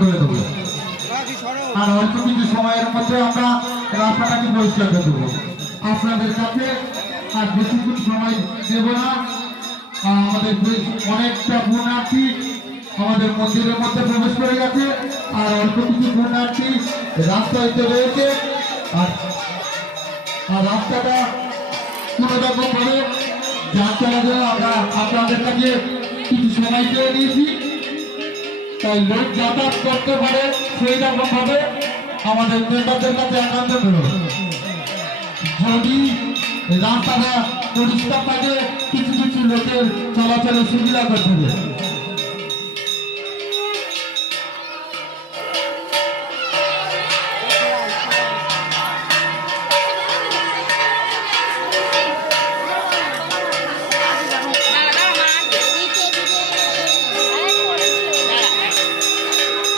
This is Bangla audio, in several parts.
করে দেবো আর অল্প কিছু সময়ের মধ্যে আমরা রাস্তাটাকে পরিষ্কার করে দেবো আপনাদের কাছে। আর বেশিক্ষণ সময় দেব না। আমাদের অনেকটা পুণ্যার্থী আমাদের মন্দিরের মধ্যে প্রবেশ করে গেছে আর অল্প কিছু পুণ্যার্থী রাস্তায় রয়েছে। আর রাস্তাটা কোনো রকম ভাবে যান চলাচল আমরা আপনাদের কাছে কিছু সময় পেয়ে নিয়েছি, তাই লোক যাতায়াত করতে পারে সেই রকম ভাবে আমাদের মেম্বারদের কাছে একান্ত অনুরোধ। যদি রাস্তাটা পরিষ্কার থাকে কিছু কিছু লোকের চলাচলের সুবিধা করতে হবে।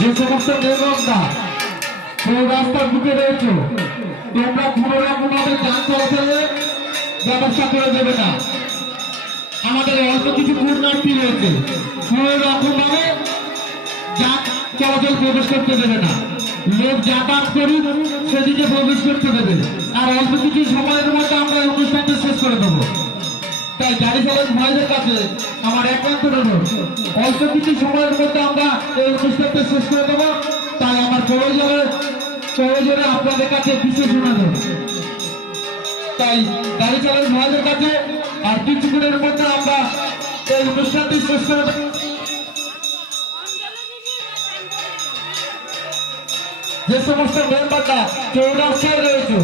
যে সমস্ত মেম্বাররা সেই রাস্তার বুকে রয়েছে তোমরা কোনো রকম ভাবে যান চলাচলের ব্যবস্থা করে দেবে না। আমাদের অল্প কিছু পুণ্যার্থী রয়েছে, কোনো রকম ভাবে যান চলাচল প্রবেশ করতে দেবে না। লোক যাতায়াত করুক সেদিকে প্রবেশ করতে দেবে। আর অল্প কিছু সময়ের মধ্যে আমরা অনুষ্ঠানটা শেষ করে দেবো। তাই গাড়ি চালক ভাইদের কাছে আমার একান্ত অনুরোধ, অল্প কিছু সময়ের মধ্যে আমরা এই অনুষ্ঠানটা শেষ করে দেবো। তাই আমার প্রয়োজনে আপনাদের কাছে বিশেষ অনুরোধ। তাই গাড়ি চালক ভাইদের কাছে আর কিছুক্ষণের মধ্যে আমরা এই অনুষ্ঠানটি শেষ করে দেব। যে সমস্ত মেম্বাররা চৌরাস্তায় রয়েছে